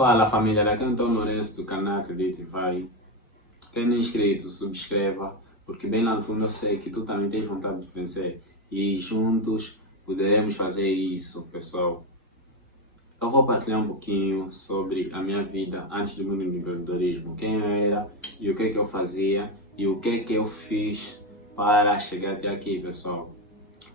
Fala família, daqui é o Antônio Lourenço do canal Acredite e Vai. Quem não é inscrito, subscreva, porque bem lá no fundo eu sei que tu também tens vontade de vencer e juntos poderemos fazer isso, pessoal. Eu vou partilhar um pouquinho sobre a minha vida antes do mundo do empreendedorismo, quem eu era e o que eu fazia e o que eu fiz para chegar até aqui, pessoal.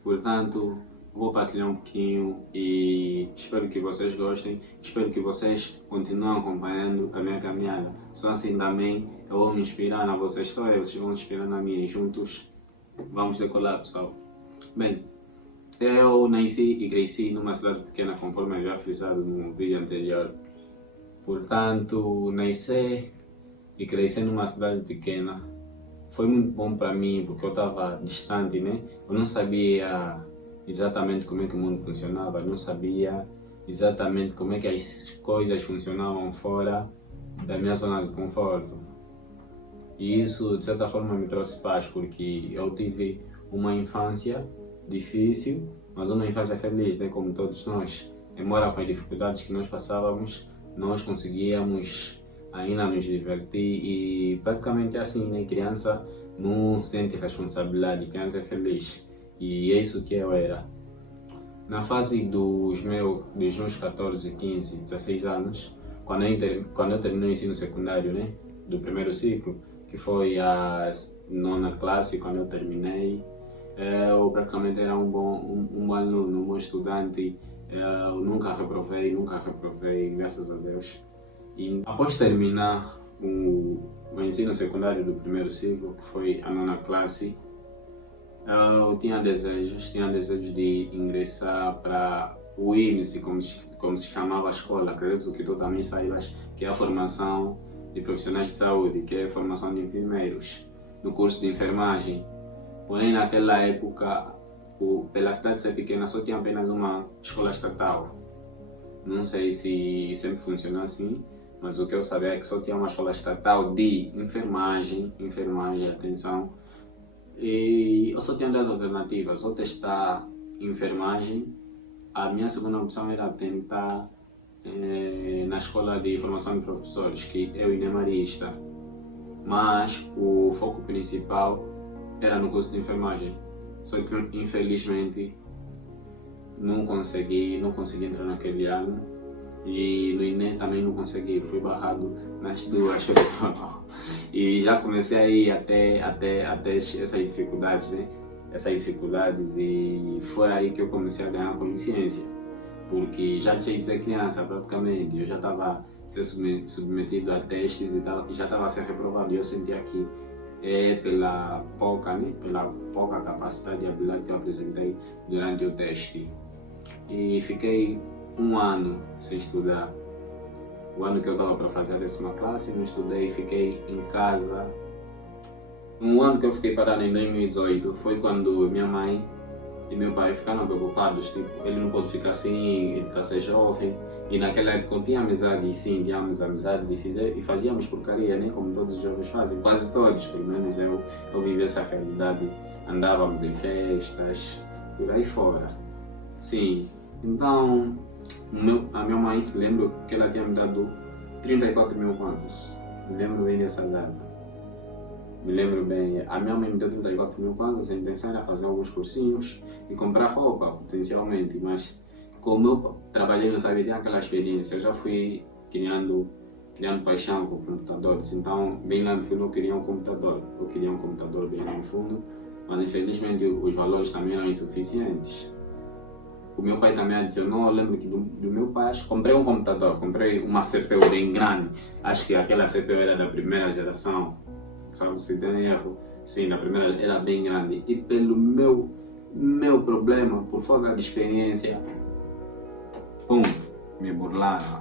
Portanto, vou partilhar um pouquinho e espero que vocês gostem, espero que vocês continuem acompanhando a minha caminhada. Só assim também eu vou me inspirar na vossa história, vocês vão me inspirar na minha e juntos vamos decolar, pessoal. Bem, eu nasci e cresci numa cidade pequena, conforme eu já frisado no vídeo anterior. Portanto, nascer e crescer numa cidade pequena foi muito bom para mim, porque eu estava distante, né? Eu não sabia exatamente como é que o mundo funcionava, eu não sabia exatamente como é que as coisas funcionavam fora da minha zona de conforto. E isso, de certa forma, me trouxe paz, porque eu tive uma infância difícil, mas uma infância feliz, né? Como todos nós. Embora com as dificuldades que nós passávamos, nós conseguíamos ainda nos divertir e praticamente assim, né? Criança não sente responsabilidade, criança é feliz. E é isso que eu era. Na fase dos meus 14, 15, 16 anos, quando eu terminei o ensino secundário, né? Do primeiro ciclo, que foi a nona classe, quando eu terminei, eu praticamente era um bom aluno, um bom estudante. Eu nunca reprovei, graças a Deus. E após terminar o ensino secundário do primeiro ciclo, que foi a nona classe, eu tinha desejos de ingressar para o IMSS, como se chamava a escola. Acredito que tu também saibas, que é a formação de profissionais de saúde, que é a formação de enfermeiros, no curso de enfermagem. Porém, naquela época, pela cidade ser pequena, só tinha apenas uma escola estatal. Não sei se sempre funcionou assim, mas o que eu sabia é que só tinha uma escola estatal de enfermagem, atenção, e eu só tinha duas alternativas, ou testar enfermagem. A minha segunda opção era tentar na escola de formação de professores, que é o Inemarista, mas o foco principal era no curso de enfermagem. Só que infelizmente não consegui entrar naquele ano e no INE também não consegui, fui barrado nas duas, pessoal. E já comecei a ir até essas dificuldades, né? E foi aí que eu comecei a ganhar consciência, porque já deixei de ser criança praticamente, eu já estava sendo submetido a testes e já estava a ser reprovado, e eu sentia que pela pouca capacidade e habilidade que eu apresentei durante o teste. E fiquei um ano sem estudar. O ano que eu estava para fazer a 10ª classe, não estudei, fiquei em casa. Um ano que eu fiquei parado em 2018 foi quando minha mãe e meu pai ficaram preocupados, tipo, ele não pode ficar assim, ele está a ser jovem. E naquela época eu tinha amizade, sim, tínhamos amizades e fazíamos porcaria, né? Como todos os jovens fazem, quase todos, pelo menos eu vivi essa realidade. Andávamos em festas, por aí fora. Sim, então a minha mãe, lembro que ela tinha me dado 34 mil kwanzas. Me lembro bem dessa data. Me lembro bem, a minha mãe me deu 34 mil kwanzas, a intenção era fazer alguns cursinhos e comprar roupa, potencialmente, mas como eu trabalhei no sabe, tinha aquela experiência, eu já fui criando paixão por computadores, então bem lá no fundo eu queria um computador bem lá no fundo, mas infelizmente os valores também eram insuficientes. O meu pai também adicionou, eu lembro que do meu pai, comprei um computador, comprei uma CPU bem grande, acho que aquela CPU era da primeira geração, sabe, se tem erro, sim, na primeira era bem grande, e pelo meu problema, por falta de experiência, me burlaram.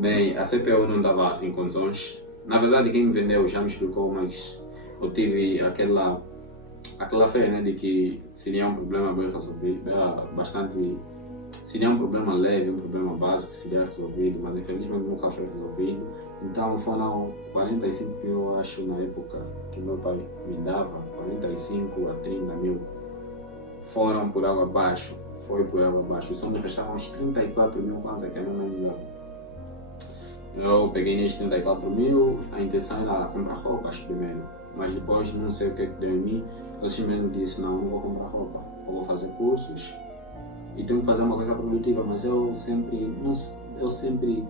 Bem, a CPU não estava em condições, na verdade quem me vendeu já me explicou, mas eu tive aquela fé, né, de que seria um problema bem resolvido, seria um problema leve, um problema básico que seria resolvido, mas infelizmente nunca foi resolvido. Então foram 45 mil, eu acho, na época que meu pai me dava, 45 a 30 mil, foram por água abaixo, foi por água abaixo. Só me restavam uns 34 mil kwanza que a minha mãe me dava. Eu peguei nesses 34 mil, a intenção era comprar roupas primeiro, mas depois não sei o que deu em mim, eu simplesmente disse, não vou comprar roupa, eu vou fazer cursos e tenho que fazer uma coisa produtiva, mas eu sempre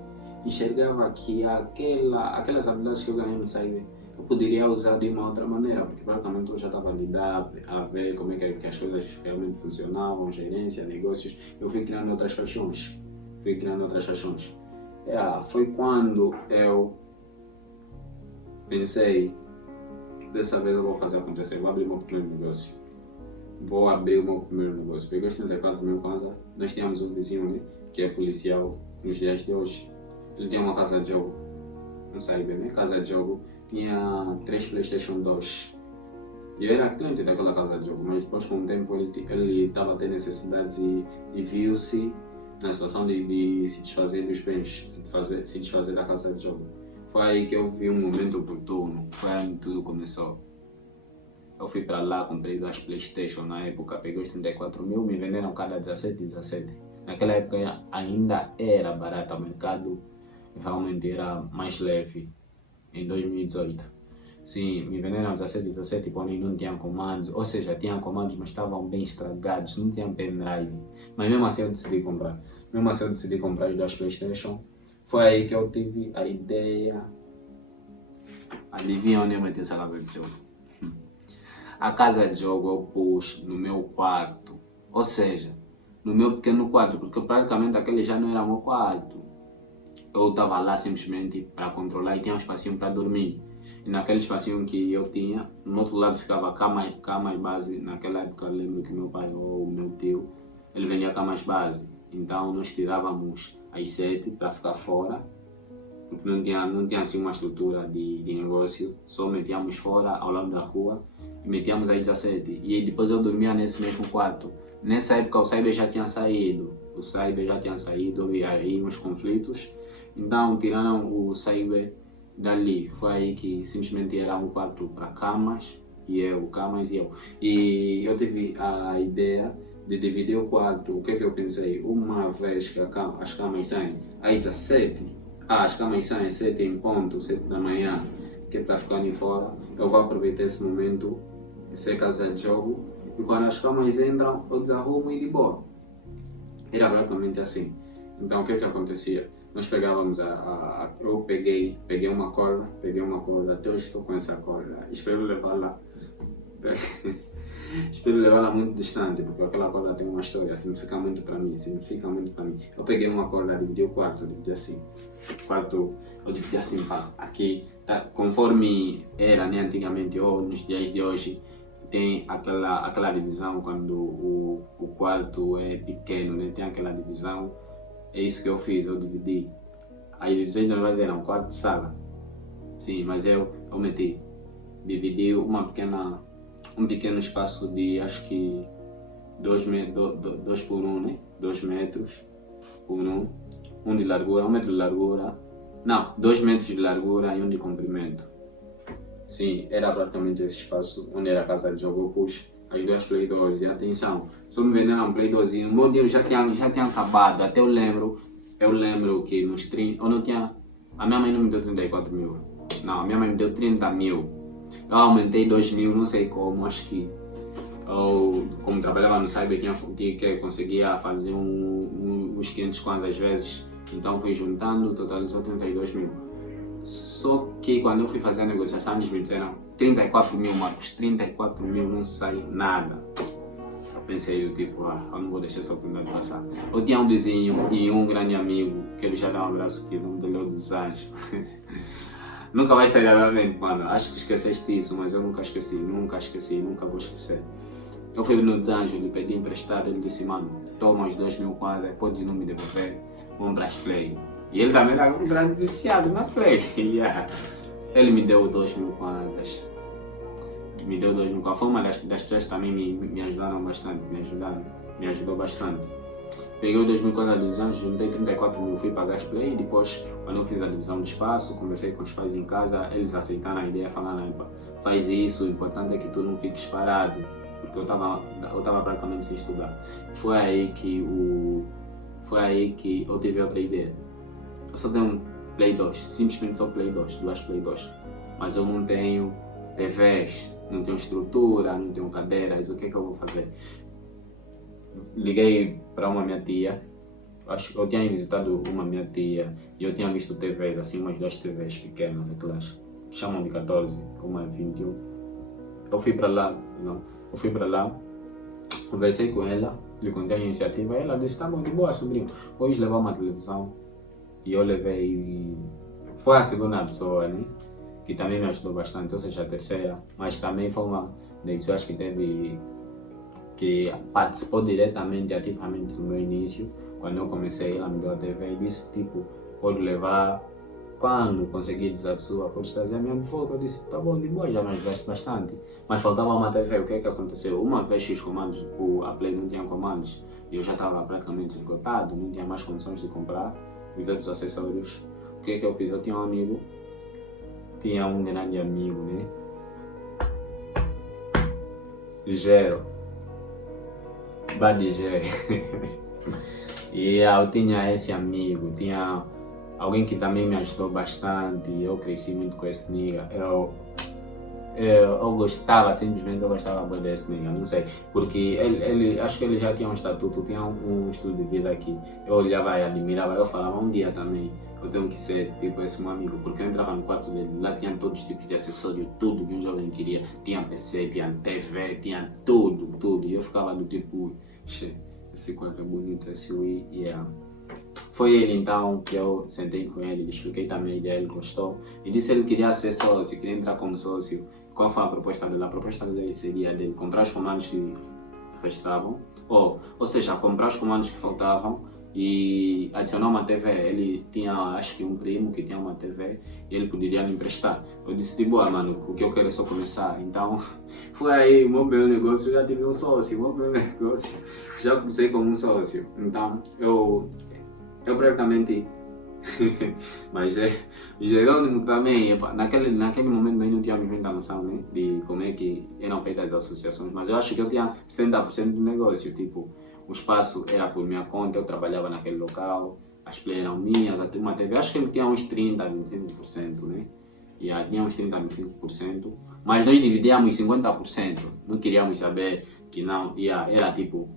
enxergava que aquelas habilidades que eu ganhei no Saiba, eu poderia usar de uma outra maneira, porque praticamente eu já estava a lidar, a ver como é que as coisas realmente funcionavam, gerência, negócios, eu fui criando outras paixões. Foi quando eu pensei, dessa vez eu vou fazer acontecer, vou abrir o meu primeiro negócio. Peguei os 34 mil kwanza, nós tínhamos um vizinho, né, que é policial nos dias de hoje. Ele tinha uma casa de jogo, não sabe bem, né? Casa de jogo, tinha 3 PlayStation 2. E eu era cliente daquela casa de jogo, mas depois com o tempo ele estava a ter necessidades e viu-se na situação de se desfazer dos bens, se desfazer da casa de jogo. Foi aí que eu vi um momento oportuno, foi aí que tudo começou. Eu fui para lá, comprei 2 PlayStation na época, peguei os 34 mil, me venderam cada 17. Naquela época ainda era barato, o mercado realmente era mais leve, em 2018. Sim, me venderam 17, porém não tinham comandos, ou seja, tinham comandos, mas estavam bem estragados, não tinham pendrive. Mas mesmo assim eu decidi comprar. Os 2 PlayStation. Foi aí que eu tive a ideia. Adivinha onde eu meti essa casa de jogo? A casa de jogo eu pus no meu quarto, ou seja, no meu pequeno quarto, porque praticamente aquele já não era meu quarto. Eu estava lá simplesmente para controlar e tinha um espacinho para dormir. E naquele espacinho que eu tinha, no outro lado ficava camas base. Naquela época eu lembro que meu pai ou meu tio, ele vendia camas base. Então nós tirávamos as 7 para ficar fora, porque não tinha assim uma estrutura de negócio, só metíamos fora ao lado da rua e metíamos as 17. E depois eu dormia nesse mesmo quarto. Nessa época o Saiba já tinha saído, e aí uns conflitos. Então tiraram o Saiba dali. Foi aí que simplesmente era um quarto para camas e eu. E eu tive a ideia de dividir o quarto. O que eu pensei? Uma vez que as camas saem às 17, as camas saem às 7 em ponto, 7 da manhã, que é para ficarem fora, eu vou aproveitar esse momento, ser casa de jogo, e quando as camas entram, eu desarrumo e de boa. Era praticamente assim. Então o que acontecia? Nós pegávamos eu peguei uma corda, até hoje estou com essa corda, espero levá-la muito distante, porque aquela corda tem uma história, significa muito para mim. Eu peguei uma corda, dividi o quarto, assim. Eu dividi assim, aqui, tá, conforme era, né, antigamente ou nos dias de hoje, tem aquela divisão quando o quarto é pequeno, né, tem aquela divisão. É isso que eu fiz, eu dividi. As divisões normais eram quarto e sala. Sim, mas eu dividi um pequeno espaço de acho que 2 por 1, né? 2 metros por 1 de largura, 1 metro de largura. Não, 2 metros de largura e 1 de comprimento. Sim, era praticamente esse espaço onde era a casa de jogo. Eu pus as 2 Play 2 e atenção, só me venderam um Play 2 e o meu dinheiro já tinha acabado. Até eu lembro que nos 30, eu não tinha, a minha mãe não me deu 34 mil, não, a minha mãe me deu 30 mil. Eu aumentei 2 mil, não sei como, acho que eu, como trabalhava no Saiba, que conseguia fazer uns 500 kwanza às vezes, então fui juntando, totalizou 32 mil. Só que quando eu fui fazer a negociação, eles me disseram 34 mil, Marcos, 34 mil, não sai nada. Eu pensei, eu não vou deixar essa oportunidade passar. Eu tinha um vizinho e um grande amigo, que ele já dá um abraço aqui, o nome dele é dos Anjos. Nunca vai sair da minha mente, mano. Acho que esqueceste isso, mas eu nunca esqueci, nunca vou esquecer. Eu fui no Desanjo, lhe pedi emprestado, ele disse, mano, toma os 2 mil kwanza, pode não me devolver, vamos para as Play. E ele também era um grande viciado na Play. Yeah. Ele me deu 2 mil kwanzas. Foi uma das pessoas que também me ajudaram bastante, me ajudou bastante. Peguei os 2 mil kwanzas dos Anjos, juntei 34 mil, fui pagar as Play e depois, quando eu fiz a divisão do espaço, conversei com os pais em casa, eles aceitaram a ideia, falaram, faz isso, o importante é que tu não fiques parado. que eu estava praticamente sem estudar. Foi aí que eu tive outra ideia. Eu só tenho um Play 2, simplesmente só Play 2, duas Play 2. Mas eu não tenho TVs, não tenho estrutura, não tenho cadeiras, o que é que eu vou fazer? Liguei para uma minha tia, acho que eu tinha visitado uma minha tia e eu tinha visto TVs, assim, umas duas TVs pequenas, aquelas que chamam de 14, uma é 21. Eu fui para lá, conversei com ela, lhe contei a iniciativa e ela disse, tá bom, de boa, sobrinho, hoje levar uma televisão. E eu levei, foi a segunda pessoa, né? Que também me ajudou bastante, ou seja, a terceira, mas também foi uma das pessoas que participou diretamente, ativamente no meu início. Quando eu comecei, ela me deu a TV e disse, tipo, pode levar, quando conseguires a sua, pode trazer a minha foto. Eu disse, tá bom, de boa, já me ajudaste bastante. Mas faltava uma TV, o que é que aconteceu? Uma vez os comandos, a Play não tinha comandos, e eu já estava praticamente esgotado, não tinha mais condições de comprar os outros acessórios. O que é que eu fiz? Eu tinha um grande amigo, né? Ligero. Badigé. E eu tinha esse amigo, tinha alguém que também me ajudou bastante, eu cresci muito com esse nigga. Eu gostava, simplesmente eu gostava muito desse nigga, não sei, porque ele acho que ele já tinha um estatuto, tinha um estilo de vida que eu olhava e admirava, eu falava, um dia também eu tenho que ser tipo esse meu amigo, porque eu entrava no quarto dele, lá tinha todos os tipos de acessórios, tudo que um jovem queria, tinha PC, tinha TV, tinha tudo, e eu ficava do tipo, esse quarto é bonito, esse Wii, yeah. Foi ele então que eu sentei com ele, expliquei também a ideia, ele gostou e disse que ele queria ser sócio, queria entrar como sócio. Qual foi a proposta dele? A proposta dele seria dele comprar os comandos que restavam, ou seja, comprar os comandos que faltavam e adicionar uma TV. Ele tinha, acho que um primo que tinha uma TV e ele poderia me emprestar. Eu disse, de boa, mano, o que eu quero é só começar. Então, foi aí, o meu belo negócio, eu já tive um sócio, já comecei como um sócio. Então, eu praticamente, mas o Jerônimo também, naquele momento eu não tinha muita noção, né, de como é que eram feitas as associações, mas eu acho que eu tinha 70% do negócio, tipo, o espaço era por minha conta, eu trabalhava naquele local, as play eram minhas, até uma TV, acho que ele tinha uns 30, 25%, né, e tinha uns 30, 25%, mas nós dividíamos 50%, não queríamos saber que não, era tipo,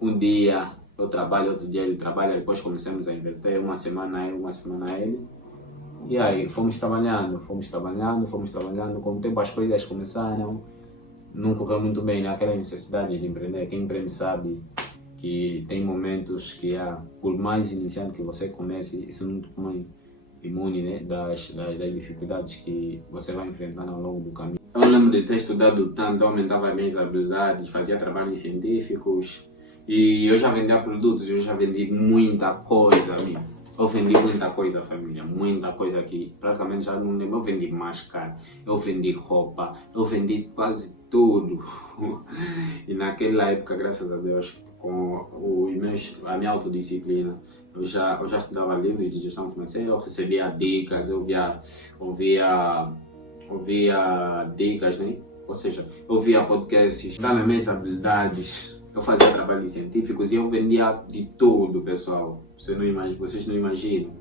um dia eu trabalho, outro dia ele trabalha, depois começamos a inverter, uma semana eu, uma semana ele. E aí fomos trabalhando, com o tempo as coisas começaram, não correu muito bem naquela necessidade de empreender. Quem empreende sabe que tem momentos que por mais iniciante que você comece, isso não te põe imune, né, das dificuldades que você vai enfrentando ao longo do caminho. Eu lembro de ter estudado tanto, aumentava as minhas habilidades, fazia trabalhos científicos, e eu já vendia produtos, eu já vendi muita coisa, amigo. Eu vendi muita coisa, família, muita coisa que praticamente já não lembro. Eu vendi máscara, eu vendi roupa, eu vendi quase tudo. E naquela época, graças a Deus, com a minha autodisciplina, eu já estudava livros de gestão financeira, eu recebia dicas, eu ouvia dicas, né? Ou seja, eu via podcasts, dando minhas habilidades. Eu fazia trabalhos científicos e eu vendia de tudo, pessoal. Vocês não imaginam.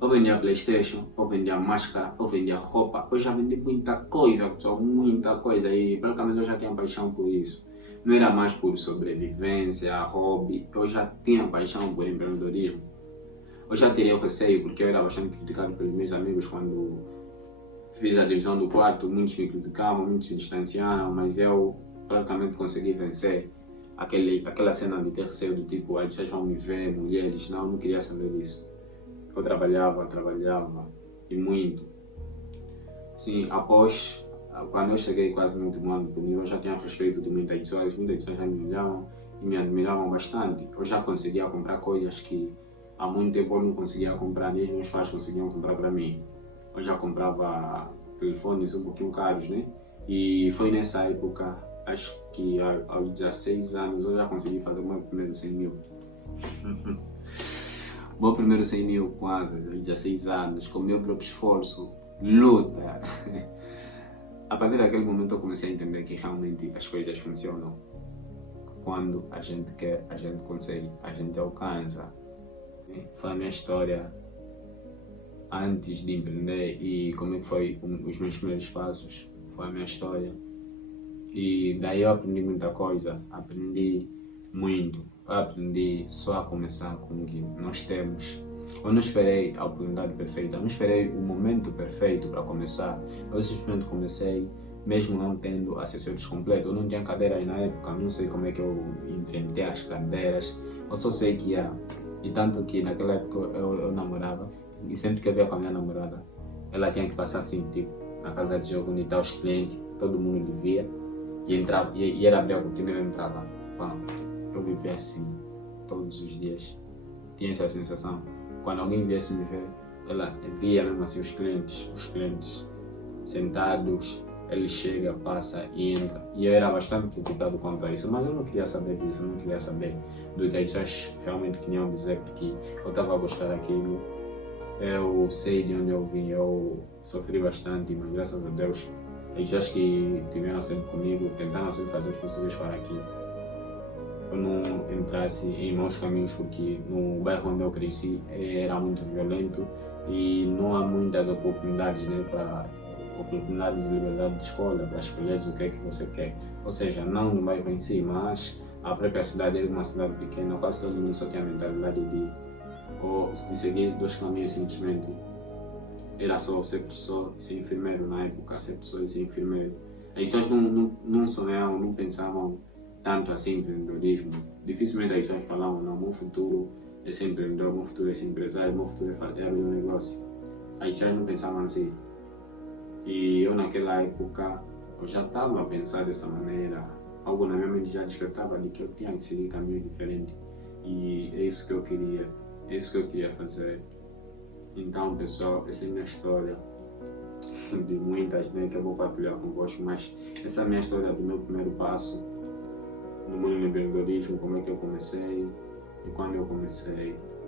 Eu vendia PlayStation, eu vendia máscara, eu vendia roupa. Eu já vendi muita coisa, pessoal, muita coisa. E praticamente eu já tinha paixão por isso. Não era mais por sobrevivência, hobby. Eu já tinha paixão por empreendedorismo. Eu já teria o receio, porque eu era bastante criticado pelos meus amigos quando fiz a divisão do quarto. Muitos me criticavam, muitos se distanciaram, mas eu praticamente consegui vencer aquela cena de ter receio do tipo, as pessoas vão me ver, mulheres, não queria saber disso. Eu trabalhava e muito. Sim, após, quando eu cheguei quase no último ano comigo, eu já tinha respeito de muitas pessoas já me olhavam e me admiravam bastante. Eu já conseguia comprar coisas que há muito tempo eu não conseguia comprar, nem os meus pais conseguiam comprar para mim. Eu já comprava telefones um pouquinho caros, né? E foi nessa época, acho que aos 16 anos eu já consegui fazer o meu primeiro 100 mil. Meu primeiro 100 mil quase, aos 16 anos, com o meu próprio esforço, luta. a partir daquele momento eu comecei a entender que realmente as coisas funcionam. Quando a gente quer, a gente consegue, a gente alcança. Foi a minha história antes de empreender e como é que foi os meus primeiros passos. Foi a minha história. E daí eu aprendi muita coisa, aprendi muito. Eu aprendi só a começar com o que nós temos. Eu não esperei a oportunidade perfeita, eu não esperei o momento perfeito para começar. Eu simplesmente comecei, mesmo não tendo acessórios completos. Eu não tinha cadeiras na época, não sei como é que eu inventei as cadeiras. Eu só sei que ia. E tanto que naquela época eu namorava, e sempre que eu via com a minha namorada, ela tinha que passar assim, tipo, na casa de jogo, onde estavam os clientes, todo mundo lhe via, e entrava, e era abrir a cortina e ela entrava. Pá, eu vivia assim, todos os dias. Tinha essa sensação. Quando alguém viesse me ver, ela via mesmo assim os clientes sentados, ele chega, passa e entra. E eu era bastante criticado quanto a isso, mas eu não queria saber disso, eu não queria saber do que as pessoas realmente queriam dizer, porque eu estava a gostar daquilo. Eu sei de onde eu vim, eu sofri bastante, mas graças a Deus, as pessoas que estiveram sempre comigo, tentaram sempre fazer os possíveis para que eu não entrasse em maus caminhos, porque no bairro onde eu cresci era muito violento e não há muitas oportunidades, né, para oportunidades de liberdade de escolha, para escolher o que é que você quer. Ou seja, não no bairro em si, mas a própria cidade era uma cidade pequena, quase todo mundo só tinha a mentalidade de seguir dois caminhos simplesmente. Era só ser professor e ser enfermeiro na época, ser professor e ser enfermeiro. As pessoas não sonhavam, não pensavam tanto assim em empreendedorismo. Dificilmente as pessoas falavam, não, meu futuro é ser empreendedor, meu futuro é ser empresário, meu futuro é abrir um negócio. As pessoas não pensavam assim. E eu naquela época, eu já estava a pensar dessa maneira. Algo na minha mente já despertava de que eu tinha que seguir caminhos diferentes. E é isso que eu queria, é isso que eu queria fazer. Então, pessoal, essa é a minha história, de muitas, né, que eu vou partilhar convosco, mas essa é a minha história do meu primeiro passo no mundo do empreendedorismo, como é que eu comecei e quando eu comecei.